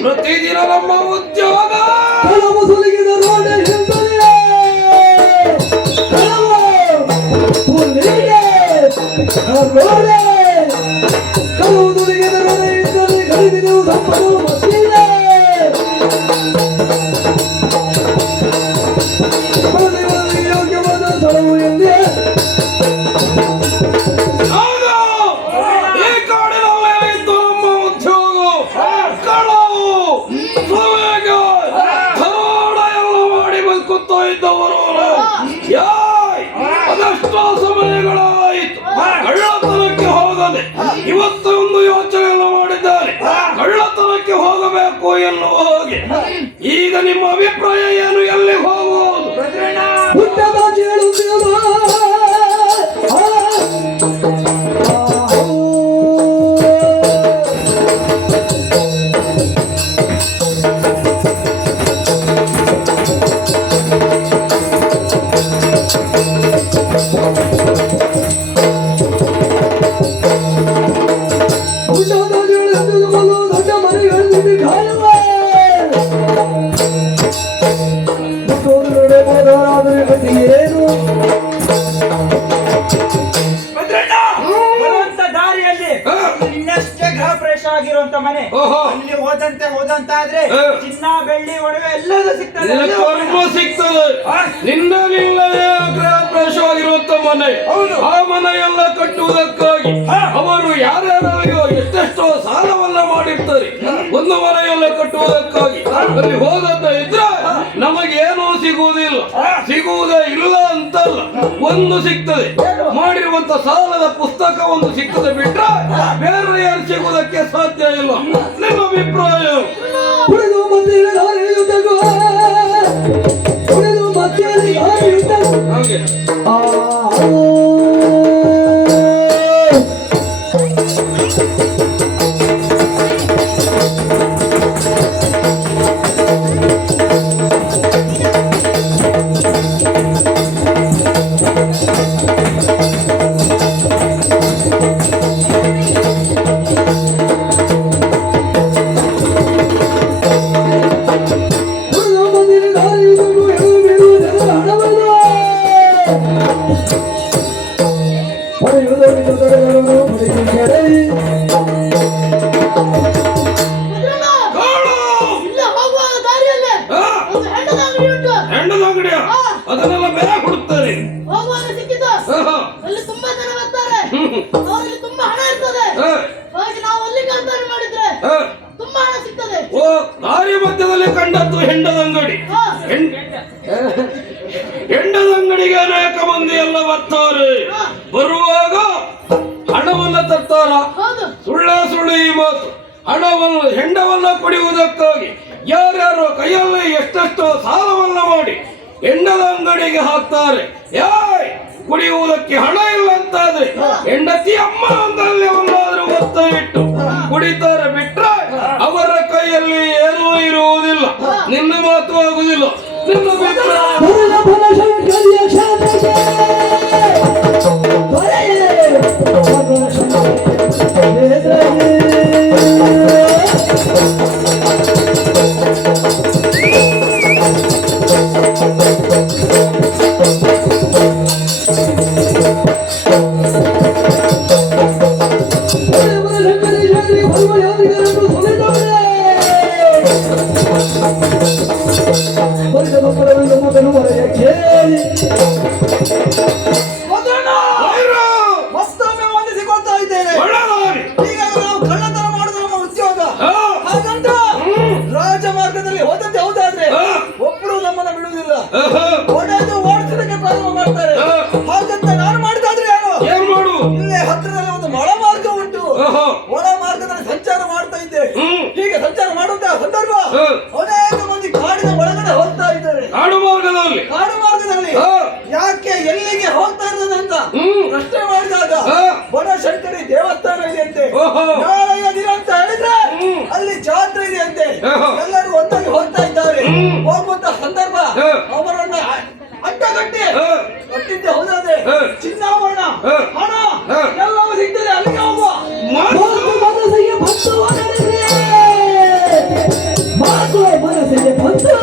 ಪ್ರತಿದಿನ ನಮ್ಮ ಉದ್ಯೋಗ ಯೋಗ್ಯವಾದ ಸ್ಥಳವು ಎಂದೇ ಅದೆಷ್ಟೋ ಸಮಯಗಳಾಯಿತು ಕಳ್ಳತನಕ್ಕೆ ಹೋಗದೆ ಇವತ್ತು ಒಂದು ಯೋಚನೆಯನ್ನು ಮಾಡಿದ್ದಾರೆ ಕಳ್ಳತನಕ್ಕೆ ಹೋಗಬೇಕು ಎನ್ನುವ ಹೋಗಿ ಈಗ ನಿಮ್ಮ ಅಭಿಪ್ರಾಯ ಏನು ಎಲ್ಲಿ ಹೋಗುವುದು ಆಗಿರುವಂತ ಮನೆ ಅಲ್ಲಿ ಹೋದಂತಾದ್ರೆ ಚಿನ್ನ ಬೆಳ್ಳಿ ಒಡವೆ ಎಲ್ಲದೂ ಸಿಗ್ತದೆ ನಿನ್ನ ಗೃಹ ಪ್ರವೇಶವಾಗಿರುವಂತ ಮನೆ ಆ ಮನೆಯೆಲ್ಲ ಕಟ್ಟುವುದಕ್ಕಾಗಿ ಅವರು ಯಾರ್ಯಾರಿಗೋ ಎಷ್ಟೆಷ್ಟೋ ಸಾಲವನ್ನ ಮಾಡಿರ್ತಾರೆ ಒಂದು ಮನೆಯೆಲ್ಲ ಕಟ್ಟುವುದಕ್ಕಾಗಿ ಅಲ್ಲಿ ಹೋದಂತ ಇದ್ರೆ ನಮಗೇನೂ ಸಿಗುವುದೇ ಇಲ್ಲ ಅಂತಲ್ಲ ಒಂದು ಸಿಗ್ತದೆ ಮಾಡಿರುವಂತ ಸಾಲದ ಪುಸ್ತಕ ಒಂದು ಸಿಗ್ತದೆ ಬಿಟ್ರೆ ಬೇರೆ ಯಾರು ಸಿಗುವುದಕ್ಕೆ ಸಾಧ್ಯ ಇಲ್ಲ ನಿಮ್ಮ ಅಭಿಪ್ರಾಯ ಹಾಗೆ ಅದನ್ನೆಲ್ಲ ಬೇರೆ ಕೊಡುತ್ತಾರೆ ತುಂಬಾ ಜನ ಬರ್ತಾರೆ ಅವರಲ್ಲಿ ತುಂಬಾ ಹಣ ಇರ್ತದೆ ಹಾಗೆ ನಾವು ಅಲ್ಲಿ ಕೆಲಸ ಮಾಡಿದ್ರೆ ತುಂಬಾ ಹಣ ಸಿಗ್ತದೆ ಓ ದಾರಿ ಮಧ್ಯದಲ್ಲಿ ಕಂಡದ್ದು ಹೆಂಡದ ಅಂಗಡಿ ಹೆಂಡದ ಅಂಗಡಿಗೆ ಅನೇಕ ಮಂದಿ ಎಲ್ಲ ಬರ್ತಾರೆ ಬರುವಾಗ ಹಣವನ್ನ ತರ್ತಾರ ಸುಳ್ಳು ಈ ಮಾತು ಹಣವನ್ನು ಹೆಂಡವನ್ನ ಕುಡಿಯುವುದಕ್ಕಾಗಿ ಯಾರ್ಯಾರು ಕೈಯಲ್ಲಿ ಎಷ್ಟೆಷ್ಟೋ ಸಾಲವನ್ನ ಮಾಡಿ ಹೆಂಡದ ಅಂಗಡಿಗೆ ಹಾಕ್ತಾರೆ ಕುಡಿಯುವುದಕ್ಕೆ ಹಣ ಇಲ್ಲ ಅಂತಾದ್ರೆ ಹೆಂಡತಿ ಅಮ್ಮ ಒಂದಲ್ಲಿ ಒಂದಾದ್ರೂ ಒತ್ತ ಇಟ್ಟು ಕುಡಿತಾರೆ ಬಿಟ್ರೆ ಅವರ ಕೈಯಲ್ಲಿ ಏನೂ ಇರುವುದಿಲ್ಲ ನಿನ್ನ ಮಾತು ಆಗುದಿಲ್ಲ ನಿಮ್ಮ Porque no podemos ಎಲ್ಲರೂ ಒಂದಾಗಿ ಹೋಗ್ತಾ ಇದ್ದಾರೆ. ಹೋಗುವಂತ ಸಂದರ್ಭ ಅವರನ್ನ ಅಡ್ಡಗಟ್ಟಿ ಕಟ್ಟಿದ್ದೆ ಹೌದಾದ್ರೆ ಚಿನ್ನಾಭರಣ ಹಣ ಎಲ್ಲವೂ ಸಿಗ್ತದೆ. ಅಲ್ಲಿಗೆ ಹೋಗುವ. ಮನಸ್ಸಿಗೆ ಬಂತು ಮಾತು ಮನಸ್ಸಿಗೆ ಬಂತು.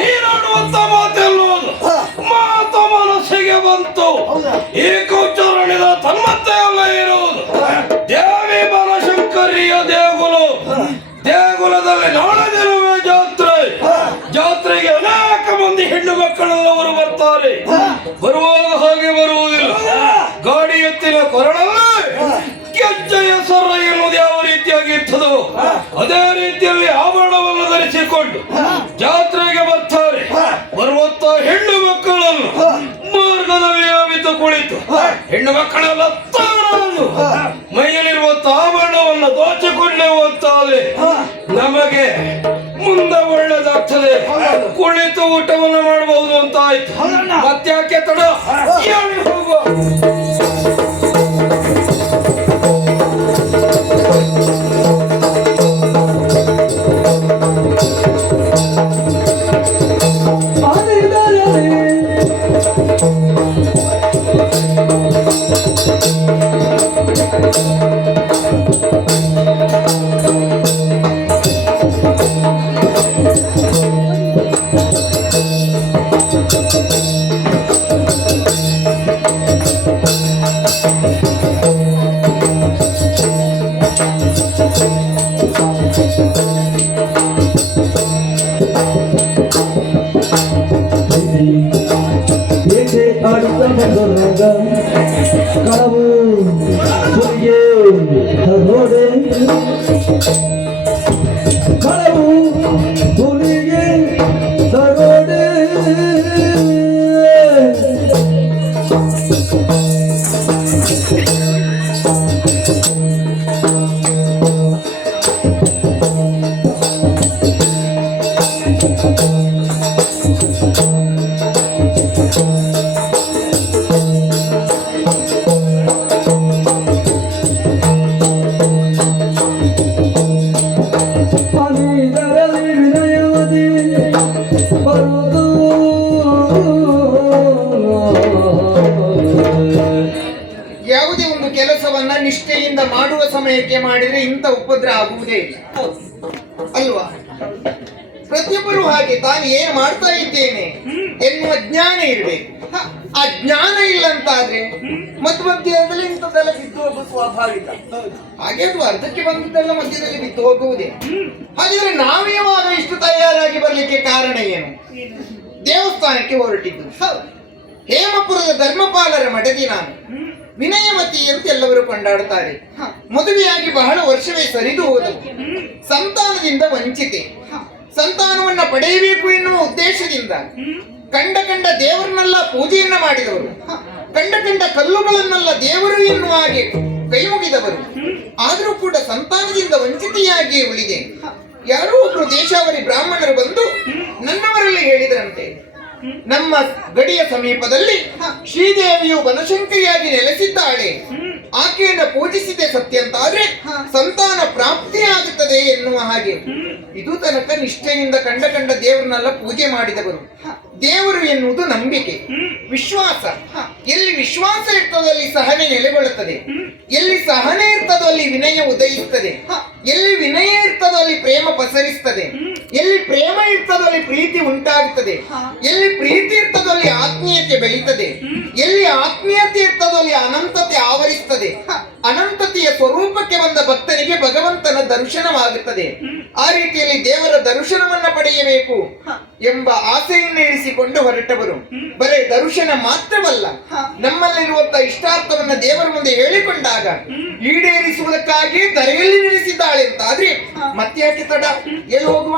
ನೀನಾಡುವಂತ ಮಾತೆಲ್ಲುವುದು ಮಾತು ಮನಸ್ಸಿಗೆ ಬಂತು. ಏಕೋಚ್ಚಾರಣೆದ ತನ್ಮತ್ತೆಯಲ್ಲ ಇರುವುದು. ದೇವಿ ಬನಶಂಕರಿಯ ದೇಗುಲದಲ್ಲಿ ನಾಳೆ ದಿನವೇ ಜಾತ್ರೆಗೆ ಅನೇಕ ಮಂದಿ ಹೆಣ್ಣು ಮಕ್ಕಳೆಲ್ಲವರು ಬರ್ತಾರೆ. ಬರುವಾಗ ಹಾಗೆ ಬರುವುದಿಲ್ಲ. ಗಾಡಿ ಎತ್ತಿನ ಕೊರಳಲ್ಲಿ ಗೆಜ್ಜೆಯ ಸೊರ ಎನ್ನುವುದು ಯಾವ ರೀತಿಯಾಗಿರ್ತದೋ ಅದೇ ರೀತಿಯಲ್ಲಿ ಆಭರಣವನ್ನು ಧರಿಸಿಕೊಂಡು ಜಾತ್ರೆಗೆ ಬರ್ತಾರೆ. ಬರುವಂತ ಹೆಣ್ಣು ಮಕ್ಕಳನ್ನು ಮಾರ್ಗದಲ್ಲಿ ಯಾವಿತು ಕುಳಿತು ಹೆಣ್ಣು ಮಕ್ಕಳೆಲ್ಲ ತಾರನ್ನು ಮೈಯಲ್ಲಿರುವಂತ ಆಭರಣವನ್ನು ದೋಚಿಕೊಂಡೇ ಹೋಗ್ತಾರೆ. ನಮಗೆ ಮುಂದೆ ಒಳ್ಳೆದಾಗ್ತದೆ. ಕುಳಿತು ಊಟವನ್ನು ಮಾಡಬಹುದು ಅಂತ ಆಯ್ತು. ಮತ್ತ್ಯಾಕೆ ತಡ ಹೋಗುವ. ಕಳವು ಸುರಿಗೆ ತಗೋಡೆ ಕಳವು ಸುರಿಗೆ ತಗೋಡೆ ಯಾವುದೇ ಒಂದು ಕೆಲಸವನ್ನ ನಿಷ್ಠೆಯಿಂದ ಮಾಡುವ ಸಮಯಕ್ಕೆ ಮಾಡಿದ್ರೆ ಇಂಥ ಉಪದ್ರ ಆಗುವುದೇ ಇಲ್ಲ ಅಲ್ವಾ? ಪ್ರತಿಯೊಬ್ಬರು ಹಾಗೆ ತಾನು ಏನು ಮಾಡ್ತಾ ಇದ್ದೇನೆ ಎನ್ನುವ ಜ್ಞಾನ ಇರಬೇಕು. ಆ ಜ್ಞಾನ ಇಲ್ಲ ಅಂತಾದ್ರೆ ಮಧ್ಯದಲ್ಲಿ ಇಂಥದ್ದೆಲ್ಲ ಬಿದ್ದು ಹೋಗುವ ಸ್ವಾಭಾವಿಕ. ಹಾಗೆ ಅದು ಅರ್ಧಕ್ಕೆ ಬಂದಿದ್ದೆಲ್ಲ ಮಧ್ಯದಲ್ಲಿ ಬಿದ್ದು ಹೋಗುವುದೇ. ಹಾಗಿದ್ರೆ ನಾವೇವಾಗ ಇಷ್ಟು ತಯಾರಾಗಿ ಬರ್ಲಿಕ್ಕೆ ಕಾರಣ ಏನು? ದೇವಸ್ಥಾನಕ್ಕೆ ಹೊರಟಿದ್ದು. ಹೇಮಪುರದ ಧರ್ಮಪಾಲರ ಮಡದಿ ನಾನು. ವಿನಯವತಿ ಅಂತ ಎಲ್ಲವರು ಕೊಂಡಾಡುತ್ತಾರೆ. ಮದುವೆಯಾಗಿ ಬಹಳ ವರ್ಷವೇ ಸರಿದು ಹೋದವು. ಸಂತಾನದಿಂದ ವಂಚಿತೆ. ಸಂತಾನವನ್ನ ಪಡೆಯಬೇಕು ಎನ್ನುವ ಉದ್ದೇಶದಿಂದ ಕಂಡ ದೇವರನ್ನೆಲ್ಲ ಪೂಜೆಯನ್ನ ಮಾಡಿದವರು. ಕಂಡ ಕಲ್ಲುಗಳನ್ನೆಲ್ಲ ದೇವರು ಎನ್ನುವ ಹಾಗೆ ಕೈ ಮುಗಿದವರು. ಆದರೂ ಕೂಡ ಸಂತಾನದಿಂದ ವಂಚಿತೆಯಾಗಿಯೇ ಉಳಿದೆ. ಯಾರೋ ಒಬ್ರು ದೇಶಾವರಿ ಬ್ರಾಹ್ಮಣರು ಬಂದು ನನ್ನವರಲ್ಲಿ ಹೇಳಿದ್ರಂತೆ, ನಮ್ಮ ಗಡಿಯ ಸಮೀಪದಲ್ಲಿ ಶ್ರೀದೇವಿಯು ಬನಶಂಕರಿಯಾಗಿ ನೆಲೆಸಿದ್ದಾಳೆ. ಆಕೆಯನ್ನು ಪೂಜಿಸಿದೆ ಸತ್ಯ ಅಂತಾದ್ರೆ ಸಂತಾನ ಪ್ರಾಪ್ತಿಯಾಗುತ್ತದೆ ಎನ್ನುವ ಹಾಗೆ. ಇದು ತನಕ ನಿಷ್ಠೆಯಿಂದ ಕಂಡ ದೇವರನ್ನೆಲ್ಲ ಪೂಜೆ ಮಾಡಿದವರು. ದೇವರು ಎನ್ನುವುದು ನಂಬಿಕೆ, ವಿಶ್ವಾಸ. ಎಲ್ಲಿ ವಿಶ್ವಾಸ ಇರ್ತದೋ ಅಲ್ಲಿ ಸಹನೆ ನೆಲೆಗೊಳ್ಳುತ್ತದೆ. ಎಲ್ಲಿ ಸಹನೆ ಇರ್ತದೋ ಅಲ್ಲಿ ವಿನಯ ಉದಯಿಸ್ತದೆ. ಎಲ್ಲಿ ವಿನಯ ಇರ್ತದೋ ಅಲ್ಲಿ ಪ್ರೇಮ ಪಸರಿಸ್ತದೆ. ಎಲ್ಲಿ ಪ್ರೇಮ ಇರ್ತದೋ ಅಲ್ಲಿ ಪ್ರೀತಿ ಉಂಟಾಗುತ್ತದೆ. ಎಲ್ಲಿ ಪ್ರೀತಿ ಇರ್ತದೋ ಅಲ್ಲಿ ಆತ್ಮೀಯತೆ ಬೆಳೀತದೆ. ಎಲ್ಲಿ ಆತ್ಮೀಯತೆ ಇರ್ತದೋ ಅಲ್ಲಿ ಅನಂತತೆ ಆವರಿಸ್ತದೆ. ಅನಂತತೆಯ ಸ್ವರೂಪಕ್ಕೆ ಬಂದ ಭಕ್ತನಿಗೆ ಭಗವಂತನ ದರ್ಶನವಾಗುತ್ತದೆ. ಆ ರೀತಿಯಲ್ಲಿ ದೇವರ ದರ್ಶನವನ್ನ ಪಡೆಯಬೇಕು ಎಂಬ ಆಸೆಯನ್ನು ಇರಿಸಿಕೊಂಡು ಮಾಡಿಕೊಂಡು ಹೊರಟವರು. ಬರೇ ದರ್ಶನ ಮಾತ್ರವಲ್ಲ, ನಮ್ಮಲ್ಲಿರುವಂತಹ ಇಷ್ಟಾರ್ಥವನ್ನ ದೇವರ ಮುಂದೆ ಹೇಳಿಕೊಂಡಾಗ ಈಡೇರಿಸುವುದಕ್ಕಾಗಿ ಧರೆಯಲ್ಲಿ ನಿಲ್ಲಿಸಿದ್ದಾಳೆ ಅಂತ ಆದ್ರೆ ಮತ್ತೆ ಯಾಕೆ ತಡ? ಎಲ್ಲಿ ಹೋಗುವ?